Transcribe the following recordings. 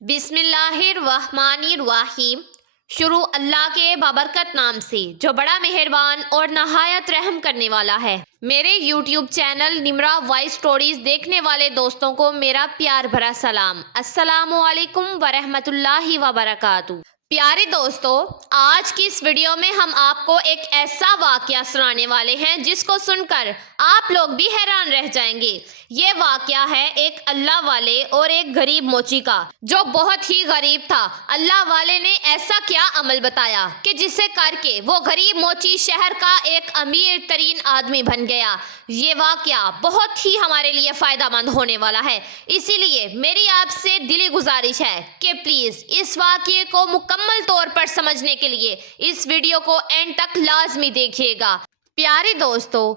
बिस्मिल्लाहिर्रहमानिर्रहीम। शुरू अल्लाह के बाबरकत नाम से जो बड़ा मेहरबान और नहायत रहम करने वाला है। मेरे YouTube channel Nimra voice stories देखने वाले दोस्तों को मेरा प्यार भरा सलाम। अस्सलामु अलैकुम वरहमतुल्लाहि वबरकातुहू। प्यारे दोस्तों, आज की इस वीडियो में हम आपको एक ऐसा वाक़या सुनाने वाले हैं जिसको सुनकर आप लोग भी हैरान रह जाएंगे। ये वाक़या है एक अल्लाह वाले और एक गरीब मोची का, जो बहुत ही गरीब था। अल्लाह वाले ने ऐसा क्या अमल बताया कि जिसे करके वो गरीब मोची शहर का एक अमीर तरीन आदमी बन गया। ये वाक़या बहुत ही हमारे लिए फ़ायदेमंद होने वाला है, इसीलिए मेरी आपसे दिली गुजारिश है कि प्लीज़ इस वाक़ये को मुकम्मल तौर पर समझने के लिए इस वीडियो को एंड तक लाजमी देखिएगा। प्यारे दोस्तों,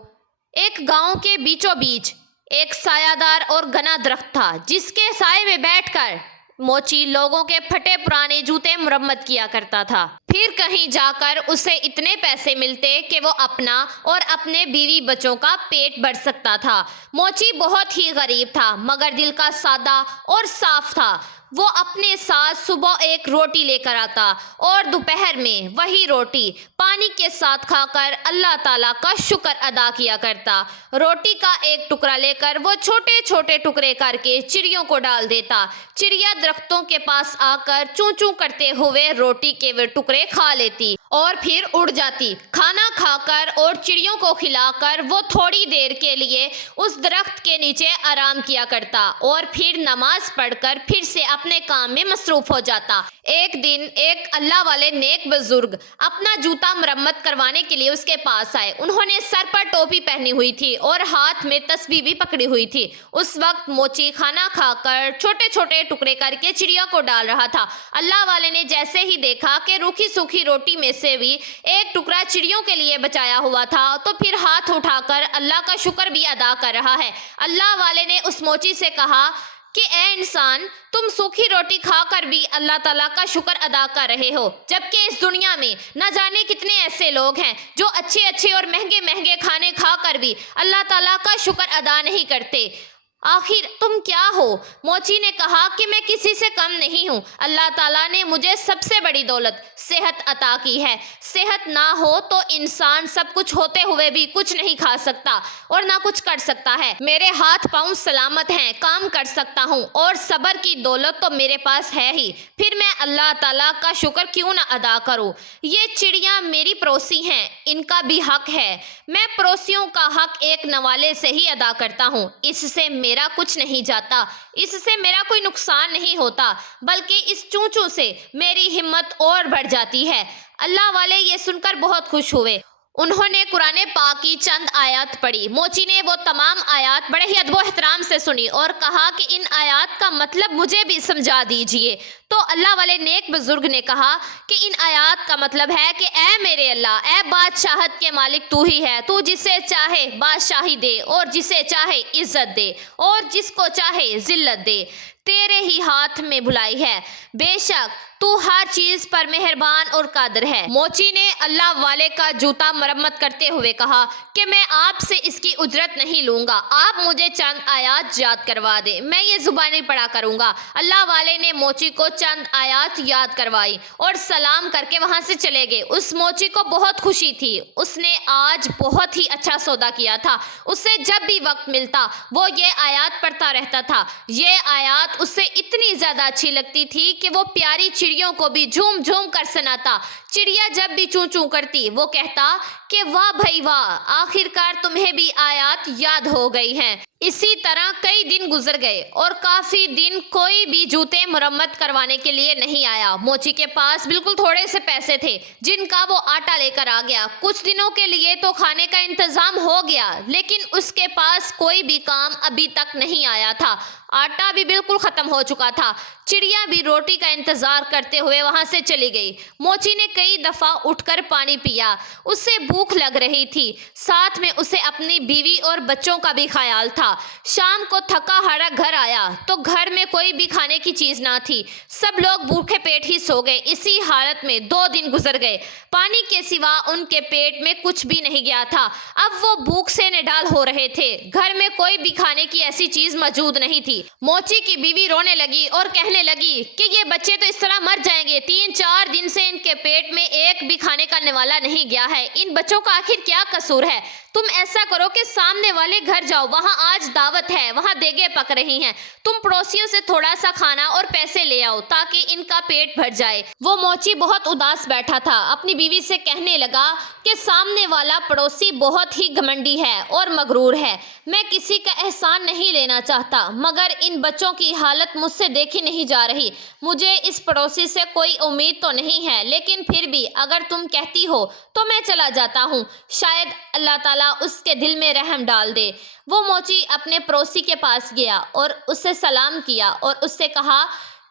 एक गांव के बीचों बीच एक सायादार और घना दरख्त था, जिसके साए में बैठकर मोची लोगों के फटे पुराने जूते मुरम्मत किया करता था। फिर कहीं जाकर उसे इतने पैसे मिलते कि वो अपना और अपने बीवी बच्चों का पेट भर सकता था। मोची बहुत ही गरीब था, मगर दिल का सादा और साफ था। वो अपने साथ सुबह एक रोटी लेकर आता और दोपहर में वही रोटी पानी के साथ खाकर अल्लाह ताला का शुक्र अदा किया करता। रोटी का एक टुकड़ा लेकर वो छोटे छोटे टुकड़े करके चिड़ियों को डाल देता। चिड़िया दरख्तों के पास आकर चूं चूं करते हुए रोटी के वे टुकड़े खा लेती और फिर उड़ जाती। खाना खाकर और चिड़ियों को खिलाकर वो थोड़ी देर के लिए उस दरख्त के नीचे आराम किया करता और फिर नमाज पढ़कर फिर से अपने काम में मसरूफ हो जाता। एक दिन एक अल्लाह वाले नेक बुजुर्ग अपना जूता मरम्मत करवाने के लिए उसके पास आए। उन्होंने सर पर टोपी पहनी हुई थी और हाथ में तस्बीह भी पकड़ी हुई थी। उस वक्त मोची खाना खाकर छोटे छोटे टुकड़े करके चिड़िया को डाल रहा था। अल्लाह वाले ने जैसे ही देखा कि रूखी सूखी रोटी में से भी एक टुकड़ा चिड़ियों के लिए बचाया हुआ था, तो फिर हाथ उठाकर अल्लाह का शुक्र भी अदा कर रहा है। अल्लाह वाले ने उस मोची से कहा कि ए इंसान, तुम सूखी रोटी खाकर भी अल्लाह ताला का शुक्र अदा कर रहे हो, जबकि इस दुनिया में न जाने कितने ऐसे लोग हैं जो अच्छे अच्छे और महंगे महंगे खाने खाकर भी अल्लाह ताला का शुक्र अदा नहीं करते। आखिर तुम क्या हो? मोची ने कहा कि मैं किसी से कम नहीं हूँ। अल्लाह ताला ने मुझे सबसे बड़ी दौलत सेहत अता की है। सेहत ना हो तो इंसान सब कुछ होते हुए भी कुछ नहीं खा सकता और ना कुछ कर सकता है। मेरे हाथ पांव सलामत हैं, काम कर सकता हूँ और सब्र की दौलत तो मेरे पास है ही, फिर मैं अल्लाह ताला का शुक्र क्यों ना अदा करूँ। ये चिड़ियाँ मेरी पड़ोसी हैं, इनका भी हक है। मैं पड़ोसियों का हक एक नवाले से ही अदा करता हूँ। इससे मेरा कुछ नहीं जाता, इससे मेरा कोई नुकसान नहीं होता, बल्कि इस चूं चूं से मेरी हिम्मत और बढ़ जाती है। अल्लाह वाले ये सुनकर बहुत खुश हुए। उन्होंने कुरान पाक की चंद आयत पढ़ी। मोची ने वो तमाम आयत बड़े ही अदब एहतराम से सुनी और कहा कि इन आयत का मतलब मुझे भी समझा दीजिए। तो अल्लाह वाले नेक बुजुर्ग ने कहा कि इन आयत का मतलब है कि ए मेरे अल्लाह, ए बादशाहत के मालिक तू ही है। तू जिसे चाहे बादशाही दे और जिसे चाहे इज्जत दे और जिसको चाहे जिल्लत दे। तेरे ही हाथ में भुलाई है, बेशक तू हर चीज पर मेहरबान और कादिर है। मोची ने अल्लाह वाले का जूता मरम्मत करते हुए कहा कि मैं आपसे इसकी उजरत नहीं लूंगा, आप मुझे चंद आयत याद करवा दें, मैं ये जुबानी पढ़ा करूंगा। अल्लाह वाले ने मोची को चंद आयत याद करवाई और सलाम करके वहां से चले गए। उस मोची को बहुत खुशी थी, उसने आज बहुत ही अच्छा सौदा किया था। उसे जब भी वक्त मिलता वो ये आयत पढ़ता रहता था। ये आयत उससे इतनी ज्यादा अच्छी लगती थी कि वो प्यारी चिड़ियों को भी झूम झूम कर सुनाता। चिड़िया जब भी चूं चूं करती वो कहता कि वाह भाई वाह, आखिरकार तुम्हें भी आयत याद हो गई हैं। इसी तरह कई दिन गुजर गए और काफी दिन कोई भी जूते मुरम्मत करवाने के लिए नहीं आया। मोची के पास बिल्कुल थोड़े से पैसे थे जिनका वो आटा लेकर आ गया। कुछ दिनों के लिए तो खाने का इंतजाम हो गया, लेकिन उसके पास कोई भी काम अभी तक नहीं आया था। आटा भी बिल्कुल खत्म हो चुका था। चिड़िया भी रोटी का इंतजार करते हुए वहां से चली गई। मोची ने कई दफा उठकर पानी पिया, उसे भूख लग रही थी, साथ में उसे अपनी बीवी और बच्चों का भी ख्याल था। शाम को थका हारा घर आया तो घर में कोई भी खाने की चीज ना थी। सब लोग भूखे पेट ही सो गए। इसी हालत में 2 दिन गुजर गए। पानी के सिवा उनके पेट में कुछ भी नहीं गया था। अब वो भूख से निढाल हो रहे थे। घर में कोई भी खाने की ऐसी चीज मौजूद नहीं थी। मोची की बीवी रोने लगी और कहने लगी कि ये बच्चे तो इस तरह मर जाएंगे। 3-4 दिन से इनके पेट में एक भी खाने का निवाला नहीं गया है। इन बच्चों का आखिर क्या कसूर है? तुम ऐसा करो कि सामने वाले घर जाओ, वहां आज दावत है, वहां देगे पक रही हैं। तुम पड़ोसियों से थोड़ा सा खाना और पैसे ले आओ ताकि इनका पेट भर जाए। वो मोची बहुत उदास बैठा था। अपनी बीवी से कहने लगा कि सामने वाला पड़ोसी बहुत ही घमंडी है और मगरूर है। मैं किसी का एहसान नहीं लेना चाहता, मगर इन बच्चों की हालत मुझसे देखी नहीं जा रही। मुझे इस पड़ोसी से कोई उम्मीद तो नहीं है, लेकिन फिर भी अगर तुम कहती हो तो मैं चला जाता हूँ। शायद अल्लाह ताला उसके दिल में रहम डाल दे। वो मोची अपने पड़ोसी के पास गया और उससे सलाम किया और उससे कहा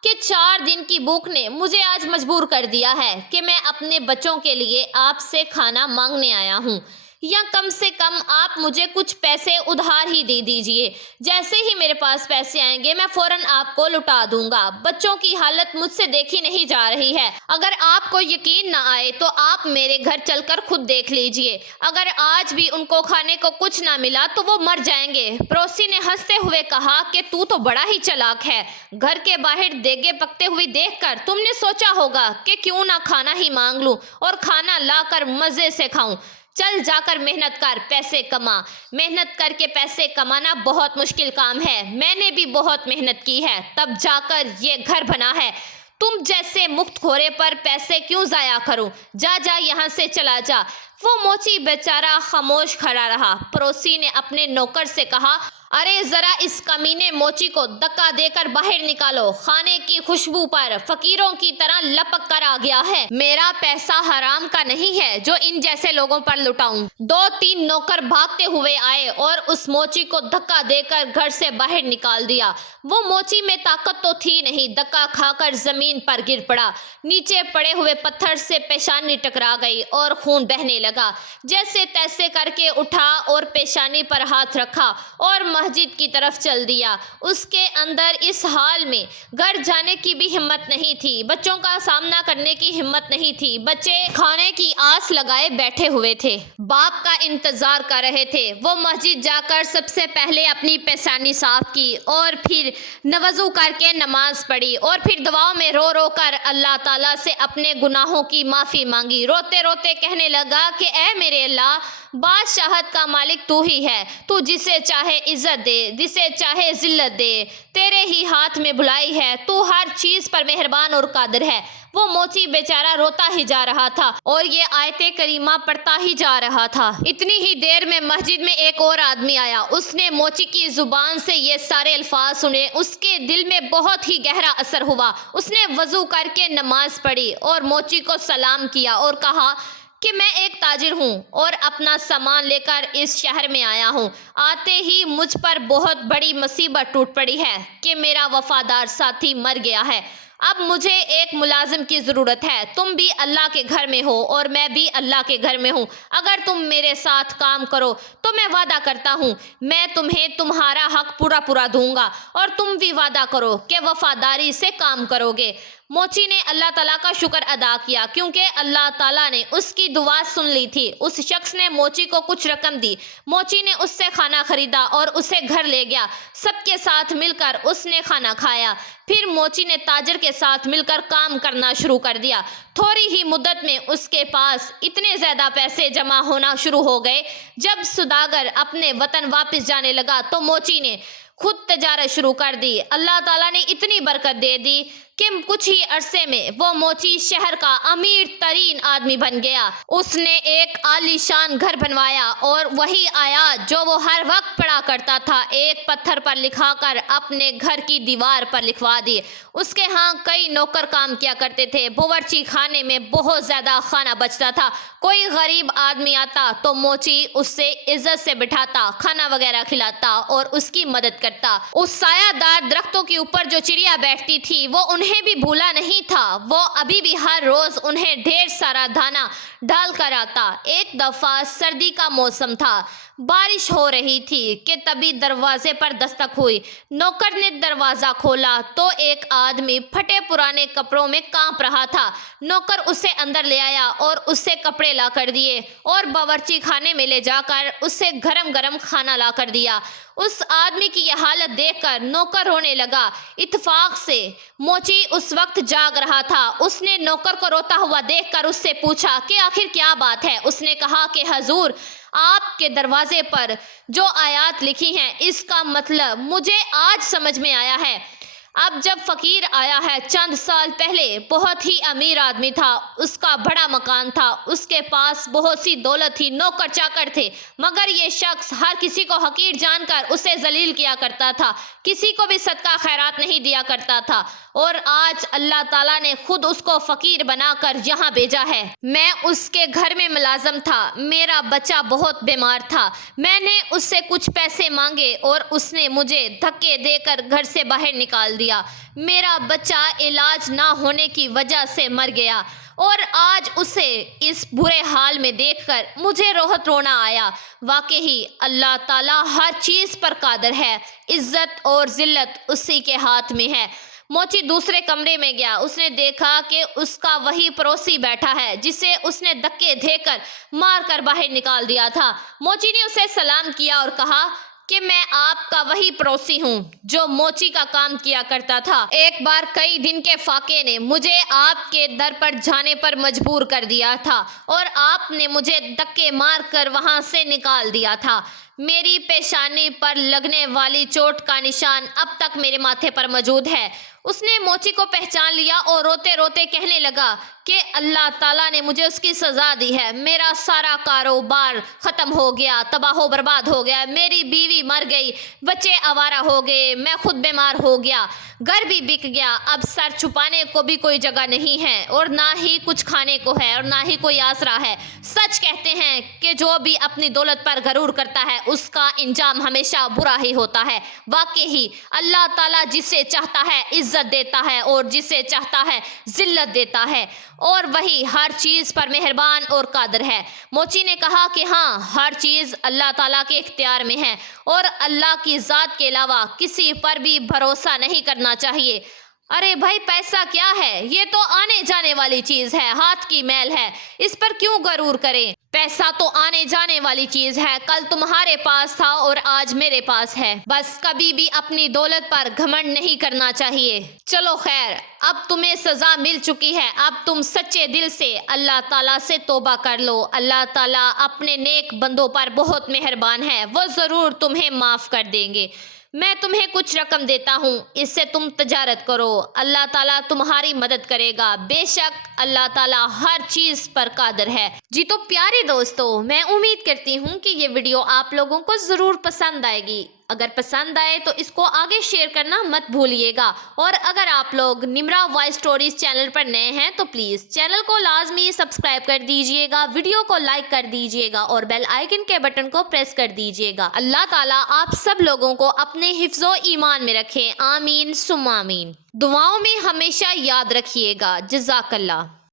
कि 4 दिन की भूख ने मुझे आज मजबूर कर दिया है कि मैं अपने बच्चों के लिए आपसे खाना मांगने आया हूँ, या कम से कम आप मुझे कुछ पैसे उधार ही दे दीजिए। जैसे ही मेरे पास पैसे आएंगे मैं फौरन आपको लौटा दूंगा। बच्चों की हालत मुझसे देखी नहीं जा रही है। अगर आपको यकीन ना आए तो आप मेरे घर चलकर खुद देख लीजिए। अगर आज भी उनको खाने को कुछ ना मिला तो वो मर जाएंगे। पड़ोसी ने हंसते हुए कहा कि तू तो बड़ा ही चालाक है। घर के बाहर देगे पकते हुए देखकर तुमने सोचा होगा कि क्यों ना खाना ही मांग लूं और खाना लाकर मजे से खाऊं। चल जाकर मेहनत कर, पैसे कमा। मेहनत करके पैसे कमाना बहुत मुश्किल काम है। मैंने भी बहुत मेहनत की है, तब जाकर ये घर बना है। तुम जैसे मुफ्तखोरे पर पैसे क्यों जाया करूं? जा जा, यहाँ से चला जा। वो मोची बेचारा खामोश खड़ा रहा। पड़ोसी ने अपने नौकर से कहा, अरे जरा इस कमीने मोची को धक्का देकर बाहर निकालो। खाने की खुशबू पर फकीरों की तरह लपक कर आ गया है। मेरा पैसा हराम का नहीं है जो इन जैसे लोगों पर लुटाऊं। 2-3 नौकर भागते हुए आए और उस मोची को धक्का देकर घर से बाहर निकाल दिया। वो मोची में ताकत तो थी नहीं, धक्का खाकर जमीन पर गिर पड़ा। नीचे पड़े हुए पत्थर से पेशानी टकरा गई और खून बहने लगा। जैसे तैसे करके उठा और पेशानी पर हाथ रखा और मस्जिद की तरफ चल दिया। उसके अंदर इस हाल में घर जाने की भी हिम्मत नहीं थी, बच्चों का सामना करने की हिम्मत नहीं थी। बच्चे खाने की आस लगाए बैठे हुए थे, बाप का इंतजार कर रहे थे। वो मस्जिद जाकर सबसे पहले अपनी पेशानी साफ की और फिर नवज़ू करके नमाज पढ़ी और फिर दुआओं में रो रो कर अल्लाह ताला से अपने गुनाहों की माफ़ी मांगी। रोते रोते कहने लगा कि ऐ मेरे अल्लाह, बादशाहत का मालिक तू ही है। तू जिसे चाहे इज्जत दे, जिसे चाहे जिल्लत दे, तेरे ही हाथ में भलाई है। तू हर चीज़ पर मेहरबान और कादिर है। वो मोची बेचारा रोता ही जा रहा था और ये आयते करीमा पढ़ता ही जा रहा था। इतनी ही देर में मस्जिद में एक और आदमी आया। उसने मोची की जुबान से ये सारे अल्फाज सुने। उसके दिल में बहुत ही गहरा असर हुआ। उसने वजू करके नमाज पढ़ी और मोची को सलाम किया और कहा कि मैं एक ताजिर हूँ और अपना सामान लेकर इस शहर में आया हूँ। आते ही मुझ पर बहुत बड़ी मुसीबत टूट पड़ी है कि मेरा वफादार साथी मर गया है। अब मुझे एक मुलाजिम की ज़रूरत है। तुम भी अल्लाह के घर में हो और मैं भी अल्लाह के घर में हूँ। अगर तुम मेरे साथ काम करो तो मैं वादा करता हूँ मैं तुम्हें तुम्हारा हक पूरा पूरा दूंगा, और तुम भी वादा करो कि वफादारी से काम करोगे। मोची ने अल्लाह ताला का शुक्र अदा किया क्योंकि अल्लाह ताला ने उसकी दुआ सुन ली थी। उस शख्स ने मोची को कुछ रकम दी। मोची ने उससे खाना खरीदा और उसे घर ले गया। सबके साथ मिलकर उसने खाना खाया। फिर मोची ने ताजर के साथ मिलकर काम करना शुरू कर दिया। थोड़ी ही मुद्दत में उसके पास इतने ज़्यादा पैसे जमा होना शुरू हो गए। जब सुदागर अपने वतन वापस जाने लगा तो मोची ने खुद तजारत शुरू कर दी। अल्लाह ताला ने इतनी बरकत दे दी कि कुछ ही अरसे में वो मोची शहर का अमीर तरीन आदमी बन गया। उसने एक आलीशान घर बनवाया और वही आयात जो वो हर वक्त पढ़ा करता था एक पत्थर पर लिखाकर अपने घर की दीवार पर लिखवा दी। उसके यहाँ कई नौकर काम किया करते थे। बावर्ची खाने में बहुत ज़्यादा खाना बचता था। कोई गरीब आदमी आता तो मोची उससे इज्जत से बिठाता, खाना वगैरह खिलाता और उसकी मदद करता। उस सायादार दरख्तों के ऊपर जो चिड़िया बैठती थी वो उन्हें भी भूला नहीं था। वो अभी भी हर रोज उन्हें ढेर सारा दाना डाल कर आता। एक दफा सर्दी का मौसम था, बारिश हो रही थी कि तभी दरवाजे पर दस्तक हुई। नौकर ने दरवाजा खोला तो एक आदमी फटे पुराने कपड़ों में कांप रहा था। नौकर उसे अंदर ले आया और उससे कपड़े ला कर दिए और बावर्ची खाने में ले जाकर उससे गरम गरम खाना ला कर दिया। उस आदमी की यह हालत देखकर नौकर रोने लगा। इत्तेफाक से मोची उस वक्त जाग रहा था। उसने नौकर को रोता हुआ देखकर उससे पूछा कि आखिर क्या बात है। उसने कहा कि हजूर, आपके दरवाजे पर जो आयत लिखी हैं इसका मतलब मुझे आज समझ में आया है। अब जब फकीर आया है, चंद साल पहले बहुत ही अमीर आदमी था, उसका बड़ा मकान था, उसके पास बहुत सी दौलत थी, नौकर चाकर थे, मगर ये शख्स हर किसी को हकीर जानकर उसे जलील किया करता था, किसी को भी सदका खैरात नहीं दिया करता था। और आज अल्लाह ताला ने खुद उसको फकीर बनाकर यहाँ भेजा है। मैं उसके घर में मुलाजम था, मेरा बच्चा बहुत बीमार था, मैंने उससे कुछ पैसे मांगे और उसने मुझे धक्के देकर घर से बाहर निकाल दिया। मेरा बच्चा इलाज ना होने की वजह से मर गया और आज उसे इस बुरे हाल में देखकर मुझे रोहत रोना आया। वाकई अल्लाह ताला हर चीज़ पर कादिर है, इज्जत और जिल्लत उसी के हाथ में है। मोची दूसरे कमरे में गया। उसने देखा कि उसका वही पड़ोसी बैठा है जिसे उसने धक्के देकर मार कर बाहर निकाल दिया था। मोची ने उसे सलाम किया और कहा कि मैं आपका वही पड़ोसी हूँ जो मोची का काम किया करता था। एक बार कई दिन के फाके ने मुझे आपके दर पर जाने पर मजबूर कर दिया था और आपने मुझे धक्के मार कर वहाँ से निकाल दिया था। मेरी पेशानी पर लगने वाली चोट का निशान अब तक मेरे माथे पर मौजूद है। उसने मोची को पहचान लिया और रोते रोते कहने लगा कि अल्लाह ताला ने मुझे उसकी सज़ा दी है। मेरा सारा कारोबार ख़त्म हो गया, तबाह बर्बाद हो गया, मेरी बीवी मर गई, बच्चे आवारा हो गए, मैं खुद बीमार हो गया, घर भी बिक गया। अब सर छुपाने को भी कोई जगह नहीं है और ना ही कुछ खाने को है और ना ही कोई आसरा है। सच कहते हैं कि जो भी अपनी दौलत पर गरूर करता है उसका इंजाम हमेशा बुरा ही होता है। वाकई अल्लाह ताला जिसे चाहता है इज्जत देता है और जिसे चाहता है जिल्लत देता है और वही हर चीज़ पर मेहरबान और कादिर है। मोची ने कहा कि हाँ, हर चीज़ अल्लाह ताला के इख्तियार में है और अल्लाह की ज़ात के अलावा किसी पर भी भरोसा नहीं करना चाहिए। अरे भाई, पैसा क्या है? ये तो आने जाने वाली चीज़ है, हाथ की मैल है, इस पर क्यों गरूर करें? पैसा तो आने जाने वाली चीज़ है, कल तुम्हारे पास था और आज मेरे पास है। बस कभी भी अपनी दौलत पर घमंड नहीं करना चाहिए। चलो खैर, अब तुम्हें सज़ा मिल चुकी है, अब तुम सच्चे दिल से अल्लाह ताला से तौबा कर लो। अल्लाह ताला अपने नेक बंदों पर बहुत मेहरबान है, वो ज़रूर तुम्हें माफ़ कर देंगे। मैं तुम्हें कुछ रकम देता हूँ, इससे तुम तजारत करो, अल्लाह ताला तुम्हारी मदद करेगा। बेशक अल्लाह ताला हर चीज़ पर कादिर है। जी तो प्यारे दोस्तों, मैं उम्मीद करती हूँ कि ये वीडियो आप लोगों को ज़रूर पसंद आएगी। अगर पसंद आए तो इसको आगे शेयर करना मत भूलिएगा और अगर आप लोग निम्रा वॉइस स्टोरीज चैनल पर नए हैं तो प्लीज़ चैनल को लाजमी सब्सक्राइब कर दीजिएगा, वीडियो को लाइक कर दीजिएगा और बेल आइकन के बटन को प्रेस कर दीजिएगा। अल्लाह ताला आप सब लोगों को अपने हिफ्ज़ो ईमान में रखें। आमीन सुम्मा आमीन। दुआओं में हमेशा याद रखिएगा। जज़ाकल्लाह।